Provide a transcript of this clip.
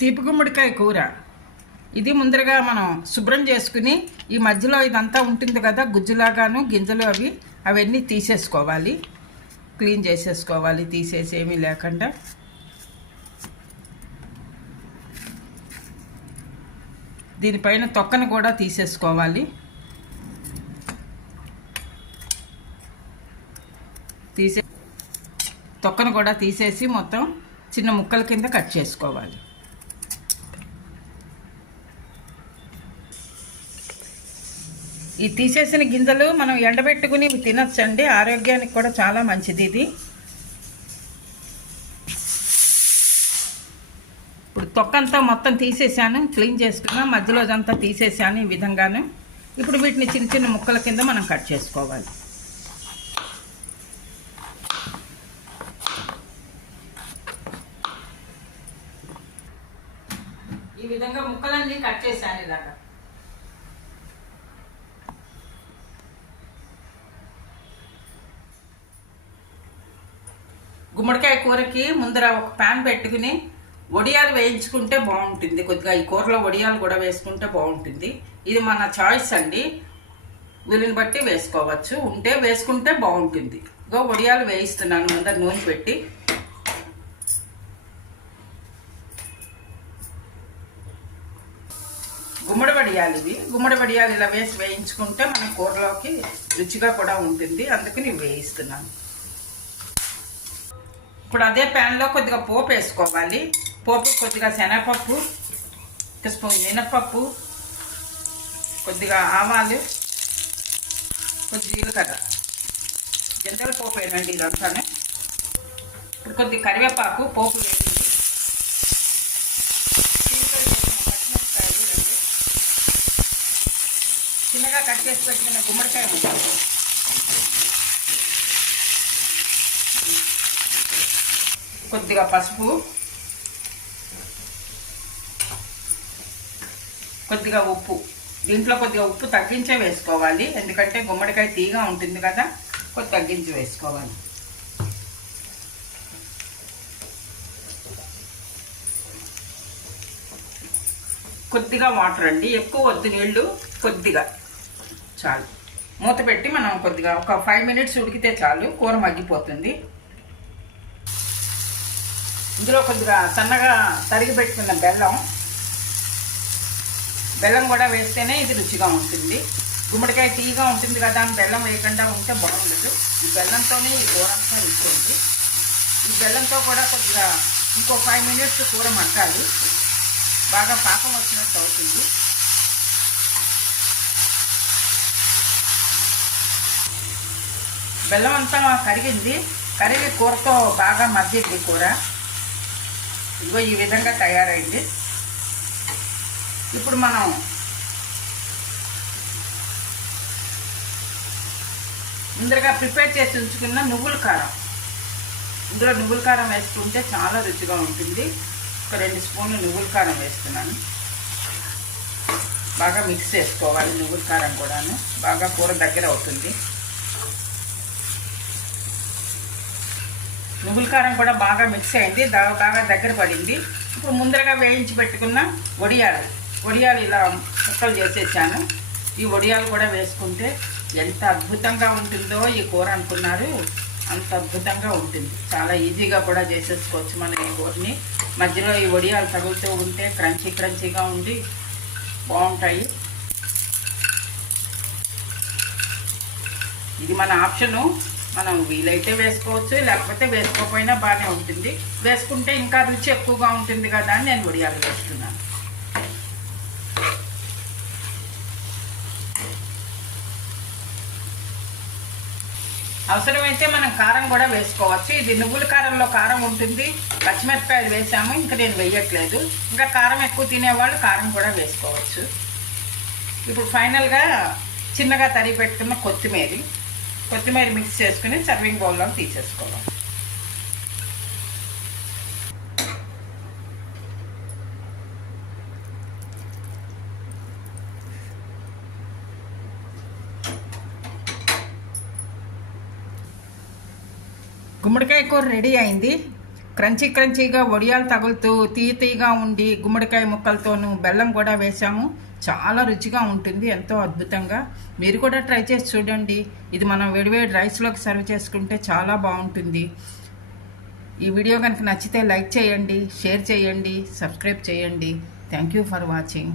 తీపి గుమ్మడికాయ కూర. ఇది ముందరగా మనం శుభ్రం చేసుకుని ఈ మధ్యలో ఇదంతా ఉంటుంది కదా గుజ్జులాగాను గింజలు అవి అవన్నీ తీసేసుకోవాలి. క్లీన్ చేసేసుకోవాలి తీసేసి ఏమీ లేకుండా. దీనిపైన తొక్కను కూడా తీసేసుకోవాలి. తీసే తొక్కను కూడా తీసేసి మొత్తం చిన్న ముక్కల కింద కట్ చేసుకోవాలి. ఈ తీసేసిన గింజలు మనం ఎండబెట్టుకుని తినచ్చండి తినొచ్చండి. ఆరోగ్యానికి కూడా చాలా మంచిది ఇది. ఇప్పుడు తొక్కంతా మొత్తం తీసేసాను క్లీన్ చేసుకున్నా మధ్యలో అదంతా తీసేసాను ఈ విధంగాను. ఇప్పుడు వీటిని చిన్న చిన్న ముక్కల కింద మనం కట్ చేసుకోవాలి. ఈ విధంగా ముక్కలన్నీ కట్ చేశాను ఇలాగా. గుమ్మడికాయ కూరకి ముందర ఒక ప్యాన్ పెట్టుకుని వడియాలు వేయించుకుంటే బాగుంటుంది. కొద్దిగా ఈ కూరలో వడియాలు కూడా వేసుకుంటే బాగుంటుంది. ఇది మన చాయిస్ అండి. వీళ్ళని బట్టి వేసుకోవచ్చు. ఉంటే వేసుకుంటే బాగుంటుంది. ఇగో వడియాలు వేయిస్తున్నాను. ముందర నూనె పెట్టి. గుమ్మడి వడియాలు ఇవి. గుమ్మడి వడియాలు ఇలా వేసి వేయించుకుంటే మన కూరలోకి రుచిగా కూడా ఉంటుంది. అందుకని నేను వేయిస్తున్నాను. ఇప్పుడు అదే ప్యాన్లో కొద్దిగా పోపు వేసుకోవాలి. పోపు కొద్దిగా శనగపప్పు ఒక స్పూన్ మినపప్పు కొద్దిగా ఆవాలు కొద్ది జీలకర్ర. జంతల పోపు వేయండి ఇదంతానే ఇప్పుడు కొద్ది కరివేపాకు పోపు వేయండి. పచ్చిమిరపకాయలు చిన్నగా కట్ చేసి పెట్టిన గుమ్మడికాయ ఉంటుంది కొద్దిగా పసుపు. కొద్దిగా ఉప్పు. దీంట్లో కొద్దిగా ఉప్పు తగ్గించే వేసుకోవాలి. ఎందుకంటే గుమ్మడికాయ తీగా ఉంటుంది కదా కొద్ది తగ్గించి వేసుకోవాలి. కొద్దిగా వాటర్ అండి. ఎక్కువ వద్దు నీళ్ళు కొద్దిగా. చాలు. మూత పెట్టి మనం కొద్దిగా ఒక ఫైవ్ మినిట్స్ ఉడికితే చాలు. కూర మగ్గిపోతుంది. ఇందులో కొద్దిగా సన్నగా తరిగి పెట్టుకున్న బెల్లం. బెల్లం కూడా వేస్తేనే ఇది రుచిగా ఉంటుంది. గుమ్మడికాయ తీగా ఉంటుంది కదా అని బెల్లం వేయకుండా ఉంటే బాగుండదు. ఈ బెల్లంతోనే ఈ కూర అంతా రుచి ఈ బెల్లంతో కూడా కొద్దిగా ఇంకో ఫైవ్ మినిట్స్ కూర మగ్గాలి. బాగా పాకం వచ్చినట్టు అవుతుంది. బెల్లం అంతా కరిగింది. కరిగి కూరతో బాగా మగ్గింది కూర. ఇదిగో ఈ విధంగా తయారైంది. ఇప్పుడు మనం ముందరగా ప్రిపేర్ చేసి ఉంచుకున్న నువ్వుల కారం. ఇందులో నువ్వుల కారం వేసుకుంటే చాలా రుచిగా ఉంటుంది. ఒక రెండు స్పూన్లు నువ్వుల కారం వేస్తున్నాను. బాగా మిక్స్ చేసుకోవాలి నువ్వుల కారం కూడాను. బాగా కూర దగ్గర అవుతుంది. నువ్వుల కారం కూడా బాగా మిక్స్ అయింది బాగా దగ్గర పడింది. ఇప్పుడు ముందరగా వేయించి పెట్టుకున్న వడియాలు. వడియాలు ఇలా ముక్కలు చేసేసాను. ఈ వడియాలు కూడా వేసుకుంటే ఎంత అద్భుతంగా ఉంటుందో ఈ కూర అనుకున్నారు. అంత అద్భుతంగా ఉంటుంది. చాలా ఈజీగా కూడా చేసేసుకోవచ్చు మనం ఈ కూరని. మధ్యలో ఈ వడియాలు తగులుతూ ఉంటే క్రంచీ క్రంచీగా ఉండి బాగుంటాయి. ఇది మన ఆప్షను. మనం వీలైతే వేసుకోవచ్చు లేకపోతే వేసుకోకపోయినా బాగానే ఉంటుంది. వేసుకుంటే ఇంకా రుచి ఎక్కువగా ఉంటుంది కదా అని నేను వడియాలు వేస్తున్నాను. అవసరమైతే మనం కారం కూడా వేసుకోవచ్చు. ఇది నువ్వుల కారంలో కారం ఉంటుంది. పచ్చిమిరపకాయలు వేసాము ఇంకా నేను వేయట్లేదు. ఇంకా కారం ఎక్కువ తినేవాళ్ళు కారం కూడా వేసుకోవచ్చు. ఇప్పుడు ఫైనల్గా చిన్నగా తరిగి పెట్టుకున్న కొత్తిమీర. కొత్తిమీర మిక్స్ చేసుకుని సర్వింగ్ బౌల్లో తీసేసుకోవాలి. గుమ్మడికాయ కూర రెడీ అయింది. క్రంచీ క్రంచీగా వడియాలు తగులుతూ తీయ తీయగా ఉండి గుమ్మడికాయ ముక్కలతోనూ బెల్లం కూడా వేసాము. చాలా రుచిగా ఉంటుంది ఎంతో అద్భుతంగా. మీరు కూడా ట్రై చేసి చూడండి. ఇది మనం వేడివేడి రైస్లోకి సర్వ్ చేసుకుంటే చాలా బాగుంటుంది. ఈ వీడియో కనుక నచ్చితే లైక్ చేయండి షేర్ చేయండి సబ్స్క్రైబ్ చేయండి. Thank you for watching